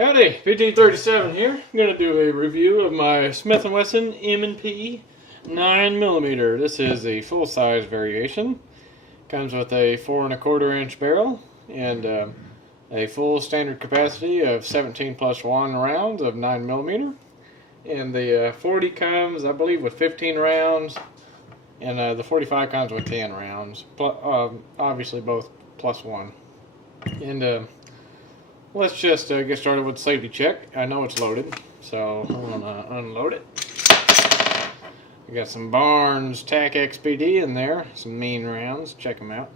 Howdy, 1537 here. I'm going to do a review of my Smith & Wesson M&P 9mm. This is a full-size variation. Comes with a 4 1/4 inch barrel and a full standard capacity of 17 plus 1 rounds of 9mm. And the 40 comes, I believe, with 15 rounds, and the 45 comes with 10 rounds. Obviously both plus 1. And let's just get started with the safety check. I know it's loaded, so I'm going to unload it. We got some Barnes TAC XPD in there, some mean rounds. Check them out.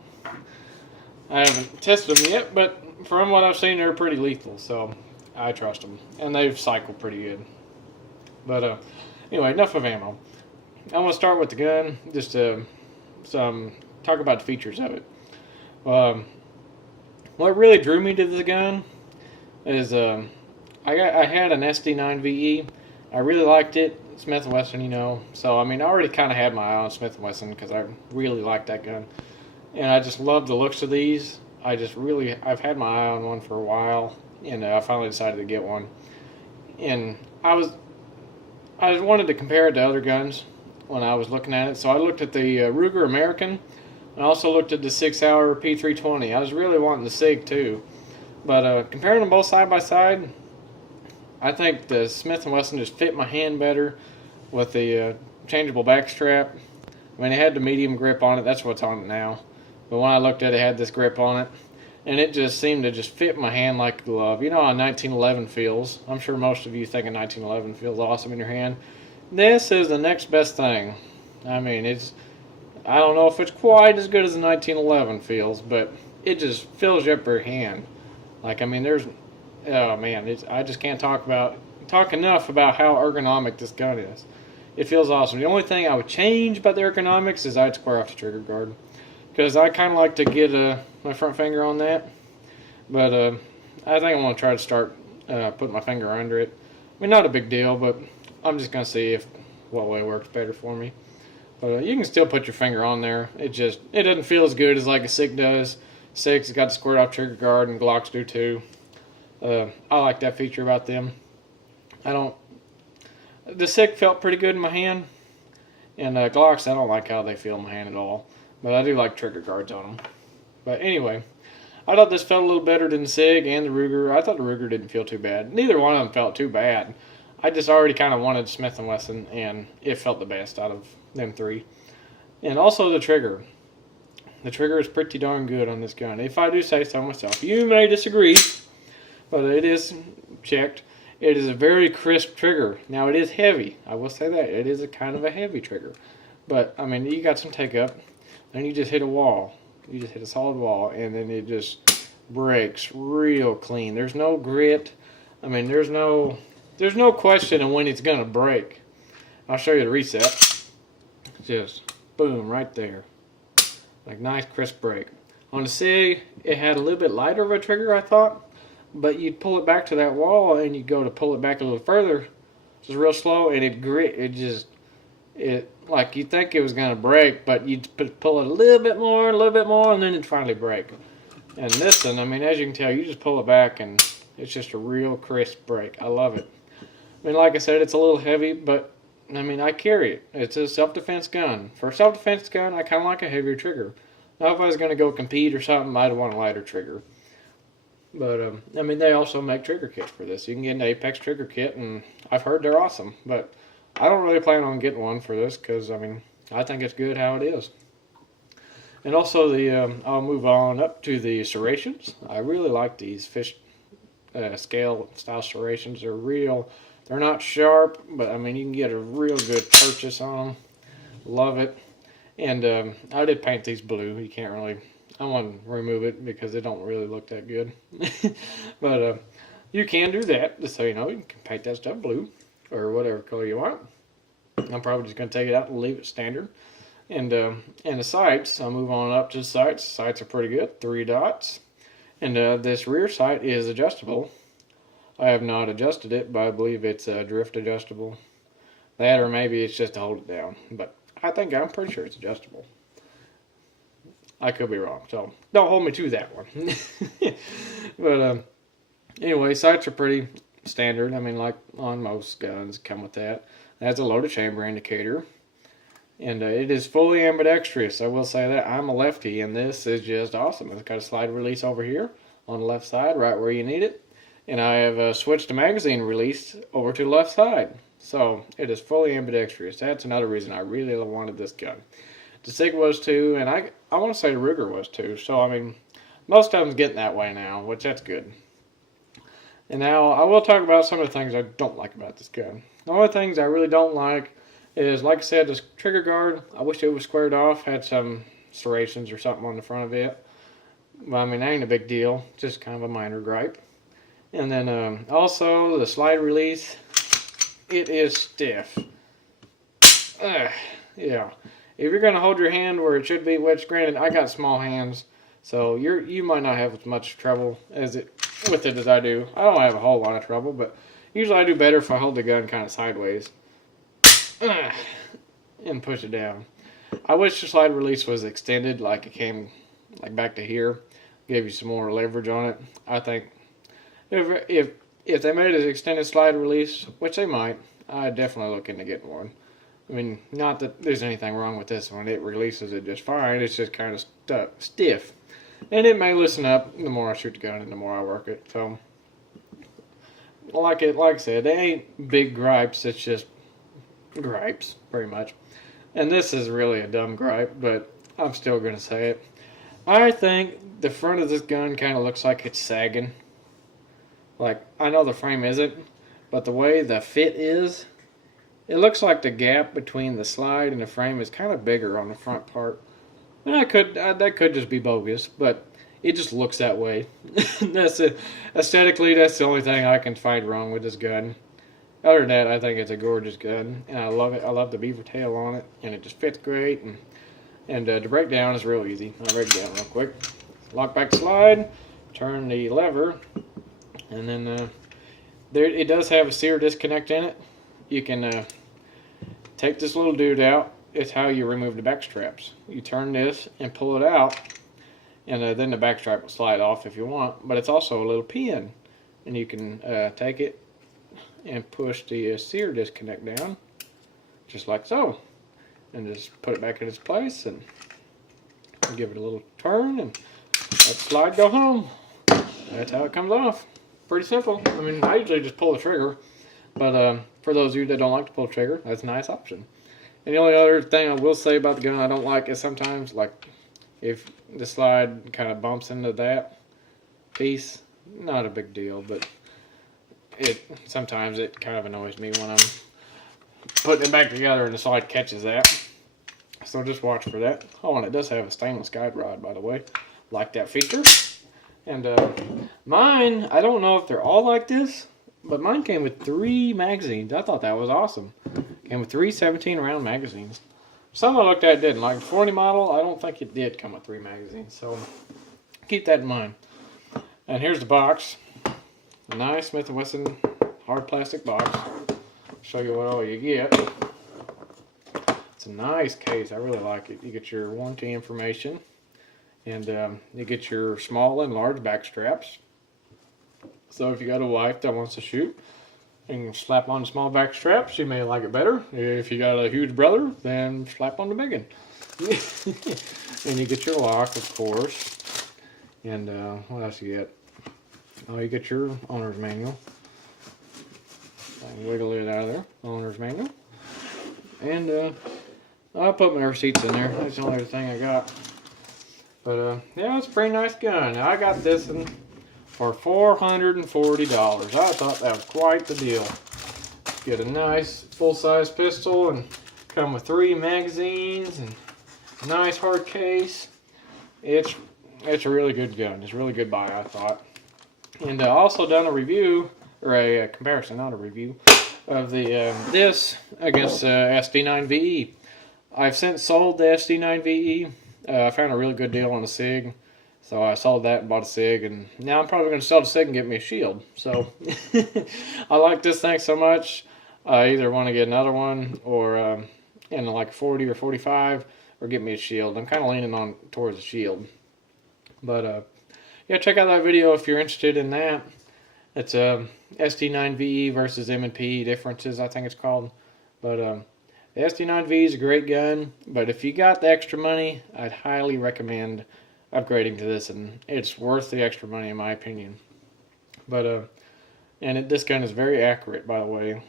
I haven't tested them yet, but from what I've seen, they're pretty lethal, so I trust them. And they've cycled pretty good. But anyway, enough of ammo. I'm going to start with the gun, just to talk about the features of it. What really drew me to the gun is I had an SD9VE. I really liked it. Smith & Wesson, you know. So, I mean, I already kind of had my eye on Smith & Wesson because I really liked that gun. And I just love the looks of these. I've had my eye on one for a while, and I finally decided to get one. And I wanted to compare it to other guns when I was looking at it. So I looked at the Ruger American. I also looked at the 6-hour P320. I was really wanting the SIG too. But comparing them both side by side, I think the Smith & Wesson just fit my hand better with the changeable back strap. I mean, it had the medium grip on it. That's what's on it now. But when I looked at it, it had this grip on it. And it just seemed to just fit my hand like a glove. You know how 1911 feels. I'm sure most of you think 1911 feels awesome in your hand. This is the next best thing. I mean, I don't know if it's quite as good as the 1911 feels, but it just fills you up your hand. Like, I mean, oh man, I just can't talk enough about how ergonomic this gun is. It feels awesome. The only thing I would change about the ergonomics is I'd square off the trigger guard, because I kind of like to get my front finger on that. But I think I'm going to try to start putting my finger under it. I mean, not a big deal, but I'm just going to see what way works better for me. But you can still put your finger on there. It doesn't feel as good as like a SIG does. SIG's got the squared off trigger guard, and Glocks do too. I like that feature about them. The SIG felt pretty good in my hand, and Glocks, I don't like how they feel in my hand at all. But I do like trigger guards on them. But anyway, I thought this felt a little better than the SIG and the Ruger. I thought the Ruger didn't feel too bad. Neither one of them felt too bad. I just already kind of wanted Smith & Wesson, and it felt the best out of them three. And also the trigger. The trigger is pretty darn good on this gun, if I do say so myself. You may disagree, but it is checked. It is a very crisp trigger. Now, it is heavy. I will say that. It is a kind of a heavy trigger. But, I mean, you got some take up, then you just hit a wall. You just hit a solid wall, and then it just breaks real clean. There's no grit. I mean, there's no question of when it's going to break. I'll show you the reset. Just boom, right there. Like, nice crisp break. On the SIG, it had a little bit lighter of a trigger, I thought. But you'd pull it back to that wall, and you'd go to pull it back a little further. Just real slow, and like you'd think it was going to break, but you'd pull it a little bit more, and then it'd finally break. And this one, I mean, as you can tell, you just pull it back, and it's just a real crisp break. I love it. I mean, like I said, it's a little heavy, but I mean, I carry it. It's a self-defense gun. For a self-defense gun, I kind of like a heavier trigger. Now, if I was going to go compete or something, I'd want a lighter trigger. But, I mean, they also make trigger kits for this. You can get an Apex trigger kit, and I've heard they're awesome. But I don't really plan on getting one for this because, I mean, I think it's good how it is. And also, I'll move on up to the serrations. I really like these fish scale style serrations. They're not sharp, but I mean, you can get a real good purchase on them. Love it. And I did paint these blue. I want to remove it because they don't really look that good. But you can do that, just so you know. You can paint that stuff blue or whatever color you want. I'm probably just going to take it out and leave it standard. And the sights, I'll move on up to the sights. The sights are pretty good, 3 dots. And this rear sight is adjustable. I have not adjusted it, but I believe it's drift adjustable. That, or maybe it's just to hold it down. But I'm pretty sure it's adjustable. I could be wrong, so don't hold me to that one. But Anyway, sights are pretty standard. I mean, like on most guns, come with that. It has a loaded chamber indicator. And it is fully ambidextrous. I will say that. I'm a lefty, and this is just awesome. It's got a slide release over here on the left side, right where you need it. And I have switched the magazine release over to the left side. So it is fully ambidextrous. That's another reason I really wanted this gun. The SIG was too, and I want to say the Ruger was too. So, I mean, most of them's getting that way now, which that's good. And now I will talk about some of the things I don't like about this gun. The only things I really don't like is, like I said, this trigger guard. I wish it was squared off, had some serrations or something on the front of it. But I mean, that ain't a big deal, just kind of a minor gripe. And then also the slide release, it is stiff. Yeah, if you're gonna hold your hand where it should be, which granted I got small hands, so you might not have as much trouble with it as I do. I don't have a whole lot of trouble, but usually I do better if I hold the gun kind of sideways and push it down. I wish the slide release was extended, like it came like back to here, gave you some more leverage on it. I think if they made an extended slide release, which they might, I'd definitely look into getting one. I mean, not that there's anything wrong with this one. It releases it just fine. It's just kind of stiff. And it may loosen up the more I shoot the gun and the more I work it. So, like I said, they ain't big gripes. It's just gripes, pretty much. And this is really a dumb gripe, but I'm still going to say it. I think the front of this gun kind of looks like it's sagging. Like, I know the frame isn't, but the way the fit is, it looks like the gap between the slide and the frame is kind of bigger on the front part. And that could just be bogus, but it just looks that way. That's it. Aesthetically, that's the only thing I can find wrong with this gun. Other than that, I think it's a gorgeous gun, and I love it. I love the beaver tail on it, and it just fits great. And the breakdown is real easy. I'll break it down real quick. Lock back slide, turn the lever, and then it does have a sear disconnect in it. You can take this little dude out. It's how you remove the back straps. You turn this and pull it out, and then the back strap will slide off if you want. But it's also a little pin, and you can take it and push the sear disconnect down, just like so, and just put it back in its place, and give it a little turn, and let the slide go home. That's how it comes off. Pretty simple. I mean, I usually just pull the trigger, but for those of you that don't like to pull the trigger, that's a nice option. And the only other thing I will say about the gun I don't like is sometimes, like, if the slide kind of bumps into that piece, not a big deal, but sometimes it kind of annoys me when I'm putting it back together and the slide catches that. So just watch for that. Oh, and it does have a stainless guide rod, by the way. Like that feature. And mine, I don't know if they're all like this, but mine came with 3 magazines. I thought that was awesome. Came with 3 17-round magazines. Some I looked at didn't. Like the 40 model, I don't think it did come with 3 magazines. So keep that in mind. And here's the box. A nice Smith & Wesson hard plastic box. Show you what all you get. It's a nice case. I really like it. You get your warranty information. And you get your small and large back straps. So if you got a wife that wants to shoot, you can slap on the small back straps. She may like it better. If you got a huge brother, then slap on the big one. And you get your lock, of course. And what else you get? Oh, you get your owner's manual. I can wiggle it out of there. Owner's manual. And I'll put my receipts in there. That's the only other thing I got. But yeah, it's a pretty nice gun. I got this one for $440. I thought that was quite the deal. Get a nice full-size pistol and come with 3 magazines and a nice hard case. It's a really good gun. It's a really good buy, I thought. And also done a review, or a comparison, not a review, of the this against SD9VE. I've since sold the SD9VE. I found a really good deal on the SIG, so I sold that and bought a SIG, and now I'm probably going to sell the SIG and get me a shield. So I like this thing so much, I either want to get another one or in like 40 or 45, or get me a shield. I'm kind of leaning on towards a shield. But yeah, check out that video if you're interested in that. It's SD9VE versus M&P differences, I think it's called. But the SD9VE is a great gun, but if you got the extra money, I'd highly recommend upgrading to this, and it's worth the extra money in my opinion. But this gun is very accurate, by the way.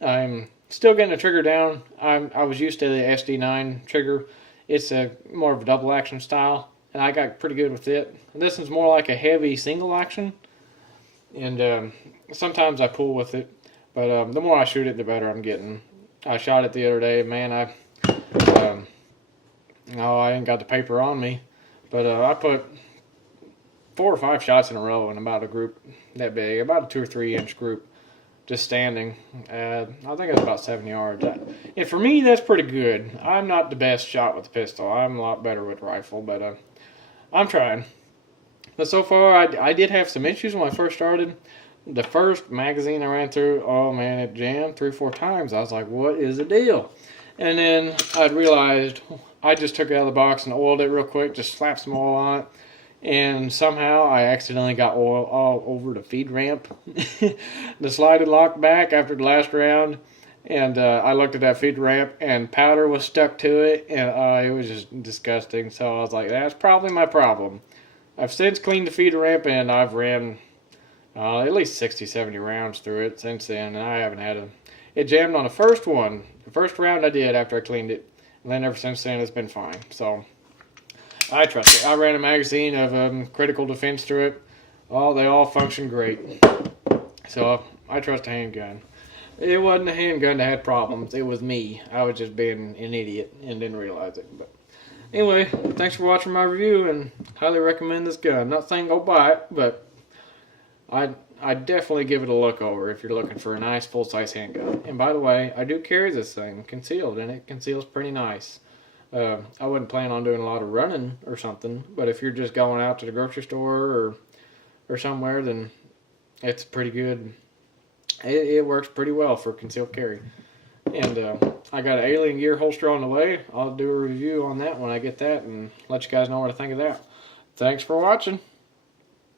I'm still getting the trigger down. I was used to the SD9 trigger. It's a more of a double action style, and I got pretty good with it. This one's more like a heavy single action, and sometimes I pull with it, but the more I shoot it, the better I'm getting. I shot it the other day, man. I ain't got the paper on me, but I put 4 or 5 shots in a row in about a group that big, about a 2 or 3 inch group, just standing. I think it was about 7 yards. And for me, that's pretty good. I'm not the best shot with the pistol. I'm a lot better with the rifle, but I'm trying. But so far, I did have some issues when I first started. The first magazine I ran through, oh man, it jammed 3 or 4 times. I was like, what is the deal? And then I realized I just took it out of the box and oiled it real quick, just slapped some oil on it. And somehow I accidentally got oil all over the feed ramp. The slide had locked back after the last round, and I looked at that feed ramp, and powder was stuck to it, and it was just disgusting. So I was like, that's probably my problem. I've since cleaned the feed ramp, and I've ran at least 60, 70 rounds through it since then, and I haven't had it jammed on the first one. The first round I did after I cleaned it, and then ever since then it's been fine. So I trust it. I ran a magazine of critical defense through it. Oh, they all function great. So I trust a handgun. It wasn't a handgun that had problems. It was me. I was just being an idiot and didn't realize it. But anyway, thanks for watching my review, and highly recommend this gun. Not saying go buy it, but I'd definitely give it a look over if you're looking for a nice full-size handgun. And by the way, I do carry this thing concealed, and it conceals pretty nice. I wouldn't plan on doing a lot of running or something, but if you're just going out to the grocery store or somewhere, then it's pretty good. It works pretty well for concealed carry. And I got an alien gear holster on the way. I'll do a review on that when I get that and let you guys know what I think of that. Thanks for watching.